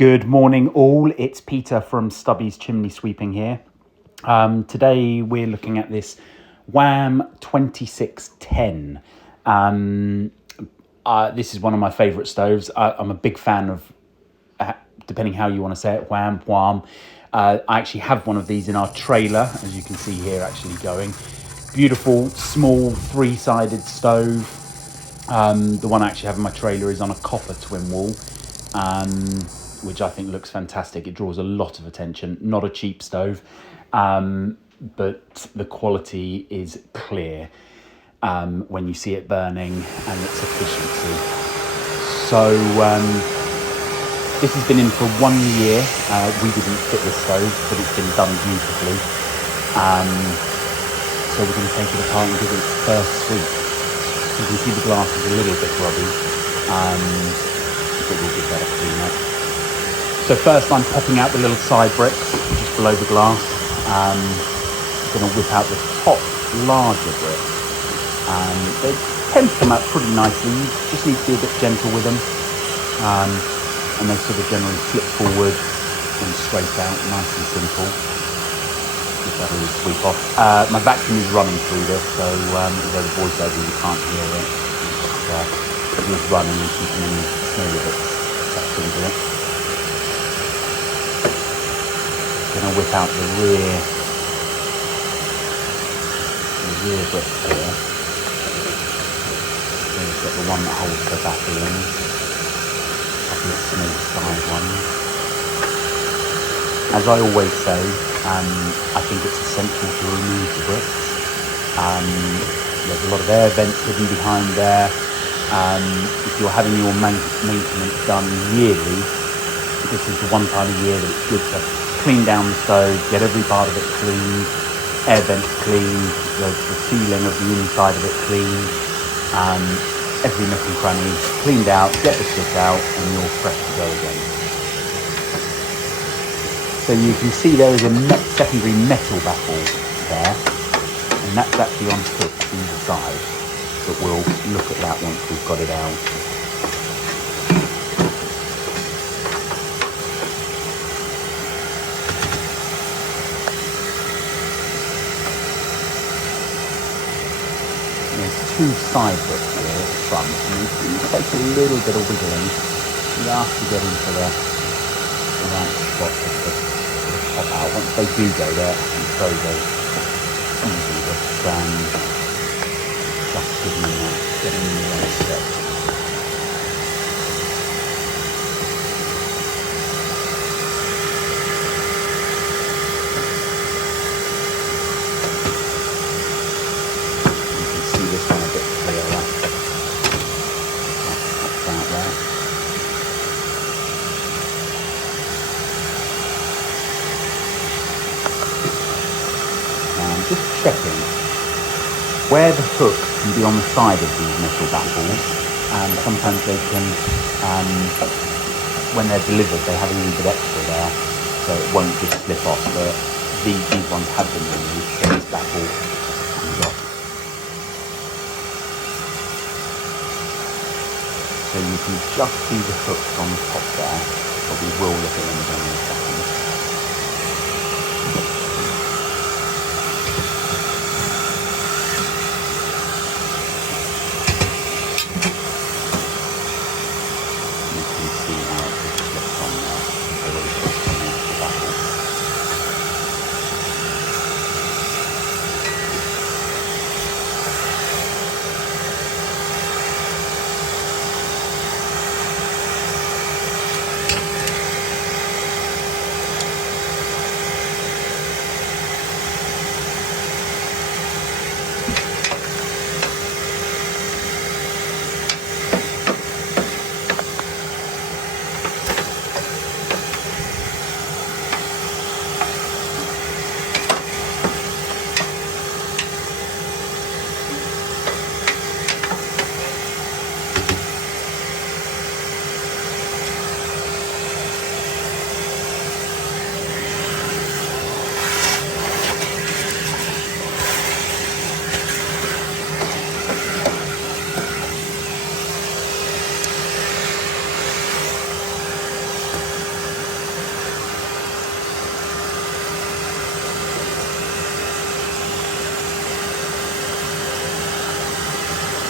Good morning all, it's Peter from Stubby's Chimney Sweeping here. Today we're looking at this Wham 2610. This is one of my favourite stoves. I'm a big fan of, depending how you want to say it, Wham. I actually have one of these in our trailer, as you can see here actually going. Beautiful, small, three-sided stove. The one I actually have in my trailer is on a copper twin wall. Which I think looks fantastic. It draws a lot of attention. Not a cheap stove, but the quality is clear when you see it burning and its efficiency. So this has been in for 1 year. We didn't fit the stove, but it's been done beautifully. So we're going to take it apart and give it its first sweep. You can see the glass is a little bit grubby, but we'll give that a clean up. So first I'm popping out the little side bricks just below the glass. I'm going to whip out the top larger bricks. They tend to come out pretty nicely. You just need to be a bit gentle with them. And they sort of generally flip forward and straight out, nice and simple. Give that a little sweep off. My vacuum is running through this, so although the voiceover you can't hear it, it is running and keeping any smaller bits tucked into it. Going to whip out the rear bricks here. So we've got the one that holds the baffle in, a couple of small side ones. As I always say, I think it's essential to remove the bricks. There's a lot of air vents hidden behind there. If you're having your maintenance done yearly, this is the one time a year that it's good to clean down the stove, get every part of it clean, air vents clean, the ceiling of the inside of it clean, every nook and cranny cleaned out, get the shit out, and you're fresh to go again. So you can see there is a secondary metal baffle there, and that's actually on hooks either side, but we'll look at that once we've got it out. Two side bricks here at the front, and it takes a little bit of wiggling. You have to get into the right spot to pop out. Once they do go there, it's very, very easy, but just getting in the right step. Just checking where the hook can be on the side of these metal baffles, and sometimes they can, when they're delivered, they have a little bit extra there, so it won't just slip off. But these ones have been removed, so this baffle comes off. So you can just see the hooks on the top there, but we will look at them again in a second.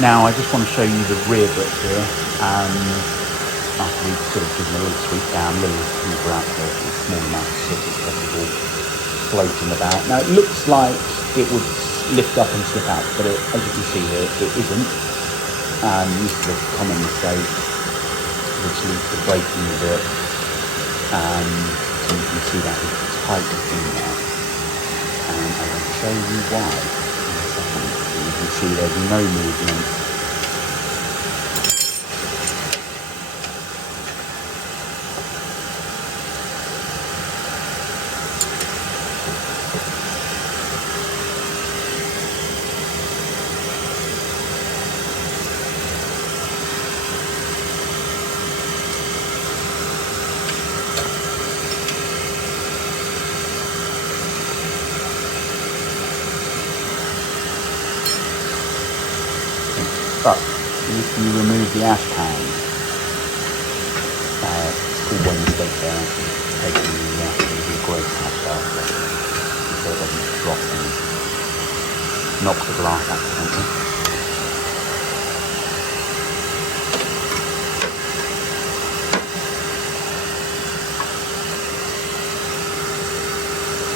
Now I just want to show you the rear brick here. After we've sort of given a little sweep down, a little hoover out there, a small amount of soot as possible floating about. Now it looks like it would lift up and slip out, but as you can see here, it isn't. This is a common mistake, which leads to breaking the brick. So you can see that it's tight in there. And I will show you why in a second. So you can see there's no movement. But if you remove the ash pan, it's called one mistake there, taking the gross ash out so it doesn't drop and knock the glass accidentally.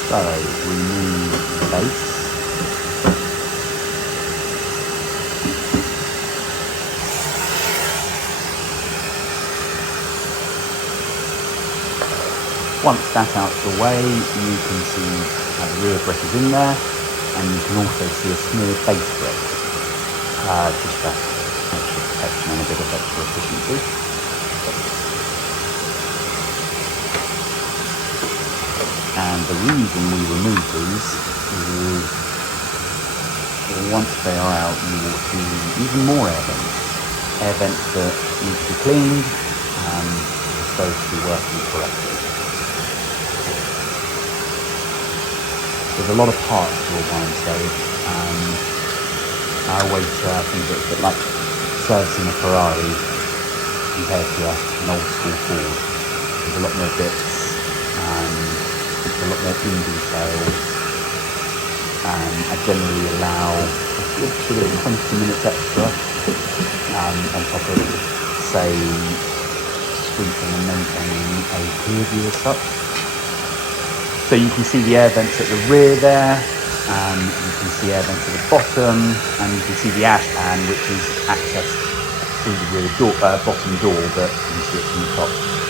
So remove the base. Once that's out of the way, you can see how the rear brick is in there, and you can also see a small base brick, just for extra protection and a bit of extra efficiency. And the reason we remove these is once they are out, you will see even more air vents. Air vents that need to be cleaned, and are supposed to be working correctly. There's a lot of parts to a Wham stove. I always think it's a bit like servicing a Ferrari compared to an old school Ford. There's a lot more bits, it's a lot more in detail. I generally allow a good sort of 20 minutes extra on top of, say, sweeping and maintaining a clear view as such. So you can see the air vents at the rear there, you can see air vents at the bottom, and you can see the ash pan, which is accessed through the rear door, bottom door, but you can see it from the top.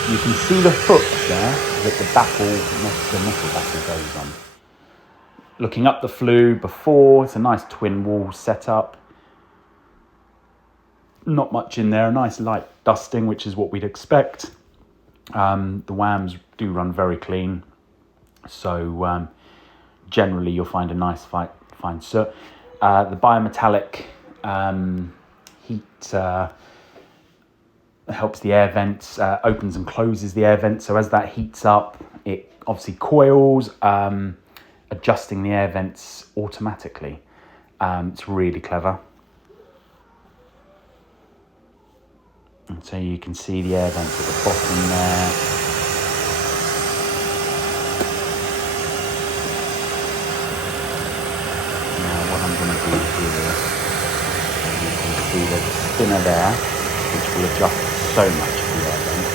You can see the hooks there that the metal baffle goes on. Looking up the flue before, it's a nice twin wall setup. Not much in there, a nice light dusting, which is what we'd expect. The Whams do run very clean. So generally you'll find a nice fine soot. The biometallic heat helps the air vents, opens and closes the air vents. So as that heats up, it obviously coils, adjusting the air vents automatically. It's really clever. And so you can see the air vents at the bottom there. There's a spinner there, which will adjust so much of the air vent.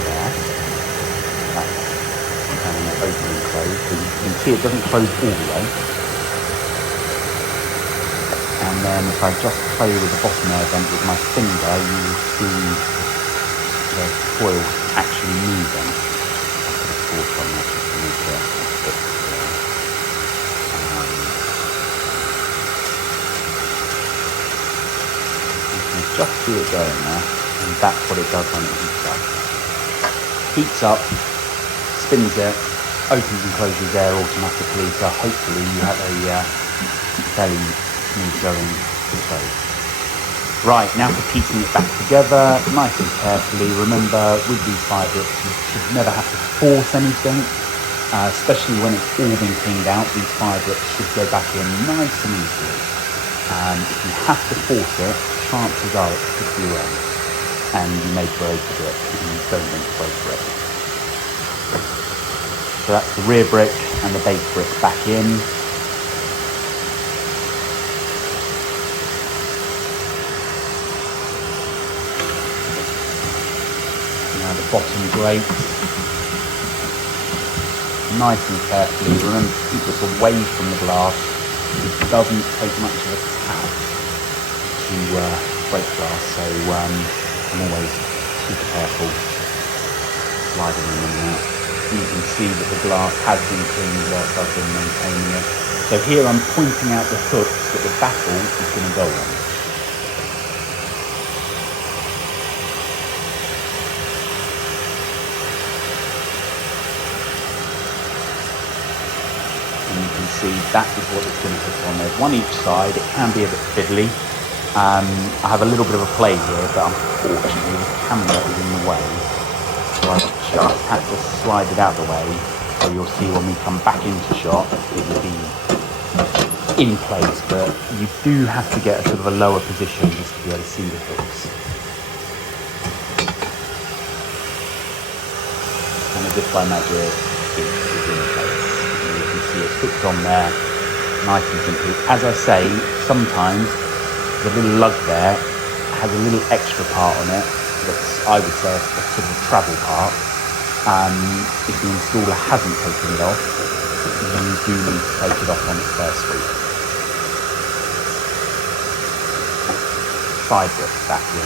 There. That's having it open and close. So you can see it doesn't close all the way. And then if I just play with the bottom air vent with my finger, you will see the coil actually moving. I'll put a force on that just to make it a bit clearer. Just see it going there, and that's what it does when it heats up. Heats up, spins it, opens and closes air automatically, so hopefully you have a fairly smooth going stove. Right, now for piecing it back together, nice and carefully. Remember, with these fire bricks, you should never have to force anything, especially when it's all been cleaned out. These fire bricks should go back in nice and easily. If you have to force it, chances are it could be wrong, and you may break the brick, and you don't want to break the brick. So that's the rear brick and the base brick back in. Now the bottom grate, nice and carefully. Remember to keep this away from the glass. It doesn't take much of a tap to break glass, so I'm always super careful sliding them in there. You can see that the glass has been cleaned whilst I've been maintaining it. So here I'm pointing out the hooks that the baffle is going to go on. And you can see that is what it's going to hook on. There's one each side. It can be a bit fiddly. I have a little bit of a play here, but unfortunately the camera is in the way. So I just had to slide it out of the way. So you'll see when we come back into shot, it will be in place, but you do have to get a sort of a lower position just to be able to see the hooks. And as if by magic, it is in place. And you can see it's hooked on there, nice and simply. As I say, sometimes the little lug there has a little extra part on it that's, I would say, a sort of a travel part. If the installer hasn't taken it off, then you do need to take it off on its first sweep. Side grip back in.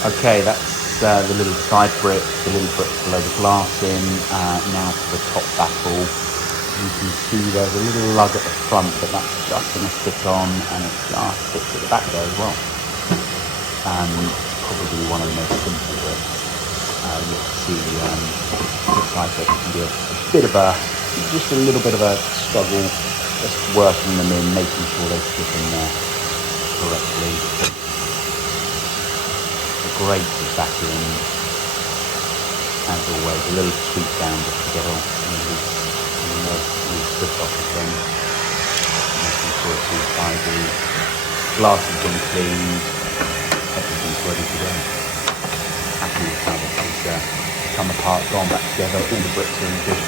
Okay, that's the little side brick, the little brick below the glass in. Now for the top baffle. You can see there's a little lug at the front, but that's just going to sit on, and it just sits at the back there as well. It's probably one of the most simple bricks. You can see the side brick can be a bit of a, just a little bit of a struggle, just working them in, making sure they fit in there correctly. Grate is back in, as always, a little tweak down just to get off and loose slip off again, making sure it's all tidy. Glass has been cleaned, everything's ready to go. Happy with how this has come apart, gone back together, all the bricks are in good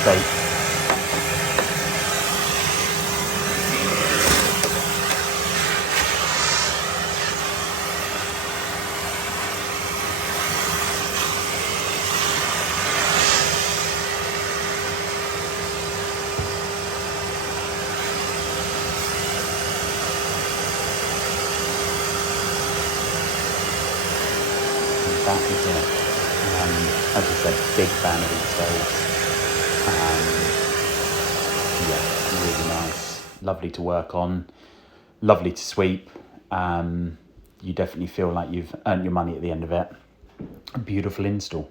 state. That is it. As I said, big fan of these stoves. Yeah, really nice, lovely to work on. lovely to sweep. You definitely feel like you've earned your money at the end of it. A beautiful install.